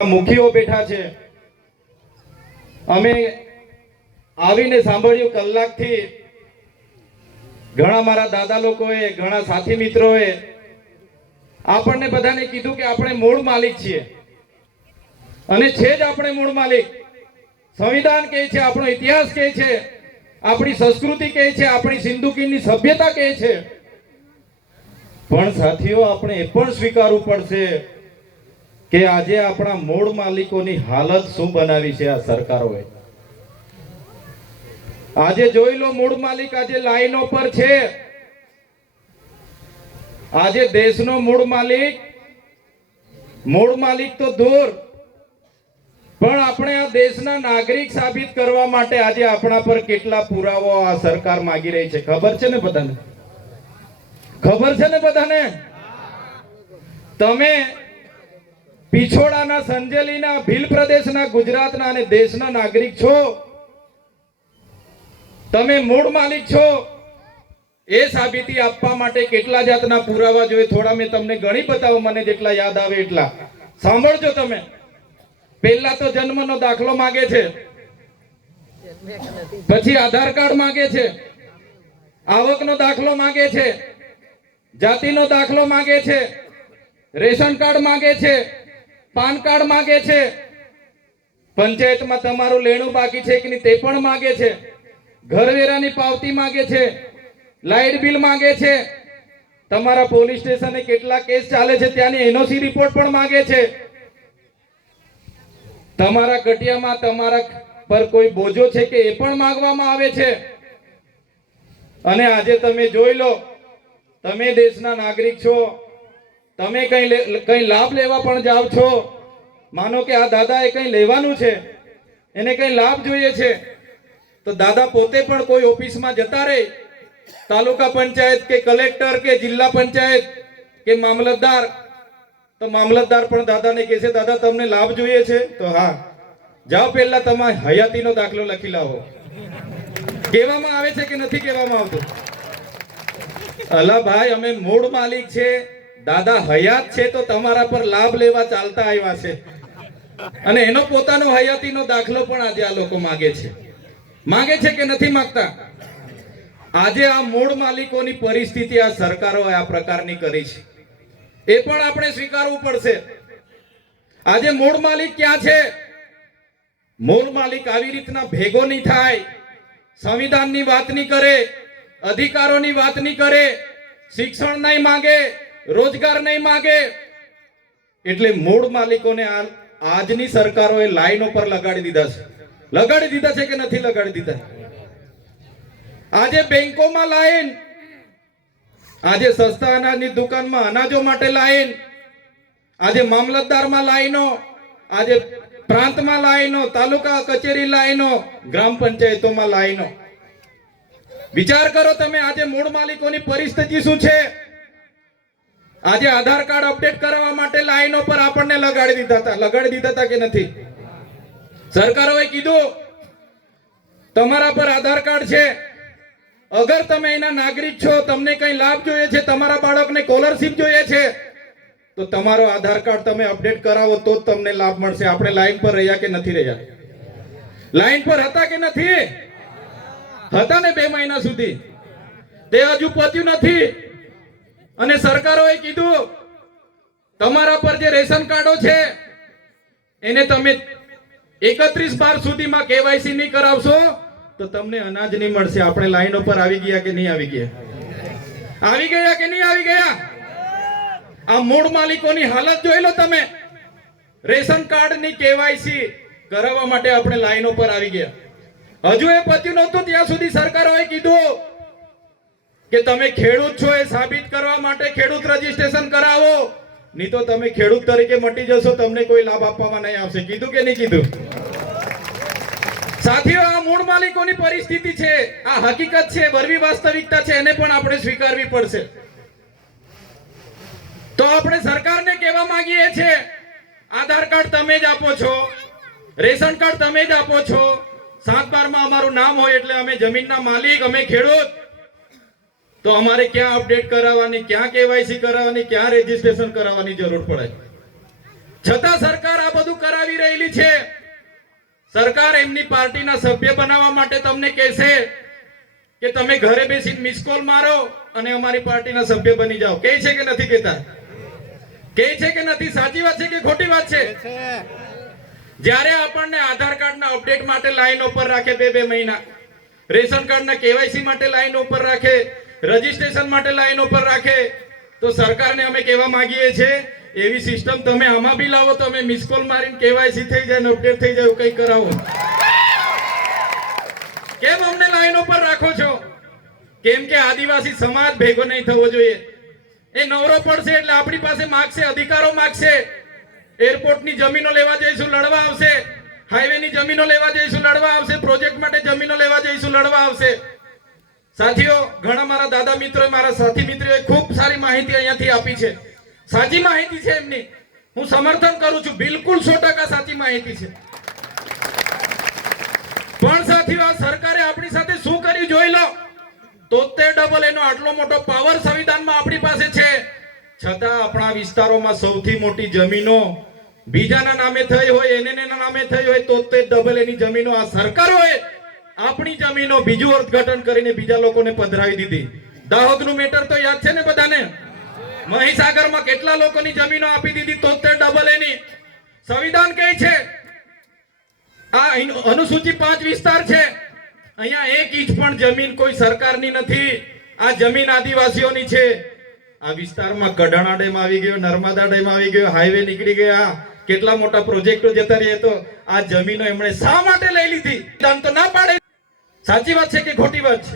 મુખીઓ બેઠા છે. અમે આવીને સાંભળ્યું કલાકથી ઘણા મારા દાદા લોકોએ, ઘણા સાથી મિત્રોએ આપણને બધાને કીધું કે આપણે મૂળ માલિક છીએ અને છે જ આપણે મૂળ માલિક. સંવિધાન કહે છે, આપણો ઇતિહાસ કહે છે, આપણી સંસ્કૃતિ કહે છે, આપણી સિંધુકીની સભ્યતા કહે છે. પણ સાથીઓ, આપણે એ પણ સ્વીકારવું પડશે કે આજે આપણા મૂળ માલિકોની હાલત શું બનાવી છે આ સરકારોએ. આજે જોઈ લો, મૂળ માલિક આજે લાઈનો પર છે. આજે દેશનો મૂળ માલિક તો દૂર, પણ આપણે આ દેશના નાગરિક સાબિત કરવા માટે આજે આપણા પર કેટલા પુરાવા આ સરકાર માંગી રહી છે. ખબર છે ને બધાને? ખબર છે ને બધાને? તમે પિછોડાના, સંજેલીના, ભીલ પ્રદેશના, ગુજરાતના અને દેશના નાગરિક છો. તમે મૂળ માલિક છો એ સાબિતી આપવા માટે કેટલા જાતના પુરાવા જોઈએ. થોડા મેં તમને ગણી બતાવો, મને જેટલા યાદ આવે એટલા. સાંભળજો તમે. પહેલા તો જન્મનો દાખલો માંગે છે, પછી આધાર કાર્ડ માંગે છે, આવકનો દાખલો માંગે છે, જાતિનો દાખલો માંગે છે, રેશન કાર્ડ માંગે છે, પાન કાર્ડ માંગે છે, પંચાયતમાં તમારું લેણું બાકી છે કે નહીં તે પણ માંગે છે, ઘરવેરાની પાવતી માંગે છે, લાઇટ બિલ માંગે છે, તમારા પોલીસ સ્ટેશને કેટલા કેસ ચાલે છે ત્યાંની એનઓસી રિપોર્ટ પણ માંગે છે, તમારા કટિયામાં તમારા પર કોઈ બોજો છે કે એ પણ માંગવામાં આવે છે. અને આજે તમે જોઈ લો, તમે દેશના નાગરિક છો, તમે કઈ લાભ લેવા પણ જાવ છો. માનો કે આ દાદાએ કઈ લેવાનું છે, એને કઈ લાભ જોઈએ છે, તો દાદા પોતે પણ કોઈ ઓફિસમાં જતા રહે, તાલુકા પંચાયત કે કલેક્ટર કે જિલ્લા પંચાયત કે મામલતદાર, તો મામલતદાર પણ દાદાને કહે છે, દાદા તમને લાભ જોઈએ છે? તો હા, જાઓ પહેલા તમારે હયાતીનો દાખલો લખી લાવો. કહેવામાં આવે છે કે નથી કહેવામાં આવતું? અલા ભાઈ, અમે મૂળ માલિક છે, દાદા હયાત છે, તો તમારા પર લાભ લેવા ચાલતા આવ્યા છે. અને એનો પોતાનો હયાતીનો દાખલો પણ આજે આ લોકો માંગે છે. માંગે છે કે નથી માંગતા? આજે આ મૂળ માલિકોની પરિસ્થિતિ આ સરકારોએ આ પ્રકારની કરી છે, એ પણ આપણે સ્વીકારવું પડશે. આજે મૂળ માલિક ક્યાં છે? મૂળ માલિક આવી રીતના ભેગો નહીં થાય, સંવિધાનની વાત નહીં કરે, અધિકારોની વાત નહીં કરે, શિક્ષણ નહીં માંગે, રોજગાર નહીં માંગે. એટલે મૂળ માલિકોને આજની સરકારોએ લાઈનો પર લગાડી દીધા છે. લગાડી દીધા છે કે નથી લગાડી દીધા? આજે બેંકોમાં લાઈન, આજે સસ્તા અનાજની દુકાનમાં અનાજો માટે લાઈન, આજે મામલતદારમાં લાઈનો, આજે પ્રાંતમાં લાઈનો, તાલુકા કચેરી લાઈનો, ગ્રામ પંચાયતોમાં લાઈનો. વિચાર કરો તમે, આજે મૂળ માલિકોની પરિસ્થિતિ શું છે? આજે આધાર કાર્ડ અપડેટ કરવા માટે લાઈનો પર આપણને લગાડી દીધા હતા કે નથી? સરકારોએ કીધું તમારા પર આધાર કાર્ડ છે, અગર તમે એના નાગરિક છો, તમને કઈ લાભ જોઈએ છે, તમારા બાળકને સ્કોલરશિપ જોઈએ છે, તો તમારો આધાર કાર્ડ તમે અપડેટ કરાવો તો જ તમને લાભ મળશે. આપણે લાઈન પર રહ્યા કે નથી રહ્યા? લાઈન પર હતા કે નથી હતા? ને 2 મહિના સુધી તે હજુ પહોંચ્યું નથી. અને સરકારોએ કીધું તમારા પર જે રેશન કાર્ડો છે એને તમે 31/12 સુધીમાં કેવાયસી નહીં કરાવશો તો તમને અનાજ નહીં મળશે. આપણે લાઈનો પર આવી ગયા કે નહીં આવી ગયા? આવી ગયા કે નહીં આવી ગયા? આ મૂળ માલિકોની હાલત જોઈ લો તમે. રેશન કાર્ડની કેવાયસી કરાવવા માટે આપણે લાઈનો પર આવી ગયા. હજુ એ પત્યું નહોતું ત્યાં સુધી સરકારોએ કીધું કે તમે ખેડૂત છો એ સાબિત કરવા માટે ખેડૂત રજીસ્ટ્રેશન કરાવો, નહીં તો તમે ખેડૂત તરીકે મટી જશો, તમને કોઈ લાભ આપવામાં નહીં આવશે. કીધું કે નહીં કીધું? સાથીઓ, આ મૂળ માલિકોની પરિસ્થિતિ છે, આ હકીકત છે, વરવી વાસ્તવિકતા છે, એને પણ આપણે સ્વીકારવી પડશે. તો આપણે સરકારને કહેવા માંગીએ છીએ, આધાર કાર્ડ તમે જ આપો છો, રેશન કાર્ડ તમે જ આપો છો, 7/12 અમારું નામ હોય એટલે અમે જમીનના માલિક, અમે ખેડૂત, તો અમારે ક્યાં અપડેટ કરાવવાની, ક્યાં કેવાયસી કરાવવાની, ક્યાં રજીસ્ટ્રેશન કરાવવાની જરૂર પડે? છતાં સરકાર આ બધું કરાવે ગયેલી છે. સરકાર એમની પાર્ટીના સભ્ય બનાવવા માટે તમને કહેશે કે તમે ઘરે બેસીને મિસ કોલ મારો અને અમારી પાર્ટીના સભ્ય બની જાઓ. કહે છે કે નથી કહેતા? કહે છે કે નથી? સાચી વાત છે કે ખોટી વાત છે? જ્યારે આપણને આધાર કાર્ડના અપડેટ માટે લાઈન ઉપર રાખે 2 મહિના, રેશન કાર્ડના કેવાયસી માટે લાઈન ઉપર રાખે, રજીસ્ટ્રેશન માટે લાઈન ઉપર રાખે, તો સરકારને અમે કહેવા માંગીએ છીએ એવી સિસ્ટમ તમે આમાં બી લાવો તો અમે મિસ કોલ મારીને કેવાયસી થઈ જાય ને અપડેટ થઈ જાય કઈ કરાવો. કેમ અમને લાઈન ઉપર રાખો છો? કેમ કે આદિવાસી સમાજ ભેગો નહીં થવો જોઈએ. એ નવરો પડશે એટલે આપણી પાસે માંગશે, અધિકારો માંગશે. એરપોર્ટની જમીનો લેવા જઈશું, લડવા આવશે. હાઈવેની જમીનો લેવા જઈશું, લડવા આવશે. પ્રોજેક્ટ માટે જમીનો લેવા જઈશું, લડવા આવશે. સાથીઓ, ઘણા મારા દાદા મિત્રોએ, મારા સાથી મિત્રોએ ખૂબ સારી માહિતી અહીંયાથી આપી છે. સાચી માહિતી છે એમની, હું સમર્થન કરું છું. બિલકુલ 100% સાચી માહિતી છે. પણ સાથીઓ, આ સરકારે આપણી સાથે શું કર્યું જોઈ લો. 73 એનો આટલો મોટો પાવર સંવિધાનમાં આપણી પાસે છે, છતાં આપણા વિસ્તારોમાં સૌથી મોટી જમીનો બીજાના નામે થઈ હોય, એના નામે થઈ હોય. 73 એની જમીનો આ સરકારોએ આપણી જમીનો બીજું અર્થઘટન કરીને બીજા લોકોને પધરાવી દીધી. દાહોદનું મેટર તો યાદ છે ને બધાને? મહીસાગરમાં કેટલા લોકોની જમીનો આપી દીધી 73 એની. સંવિધાન કહે છે આ અનુસૂચિ 5 વિસ્તાર છે, અહીંયા 1 ઇંચ પણ જમીન કોઈ સરકારની નથી. આ જમીન આદિવાસીઓની છે. આ વિસ્તારમાં કડાણા ડેમ આવી ગયો, નર્મદા ડેમ આવી ગયો, હાઈવે નીકળી ગયા, કેટલા મોટા પ્રોજેક્ટો જતા રહે. તો આ જમીનો એમણે શા માટે લઈ લીધી? તો ના પાડે. સાચી વાત છે કે ખોટી વાત છે?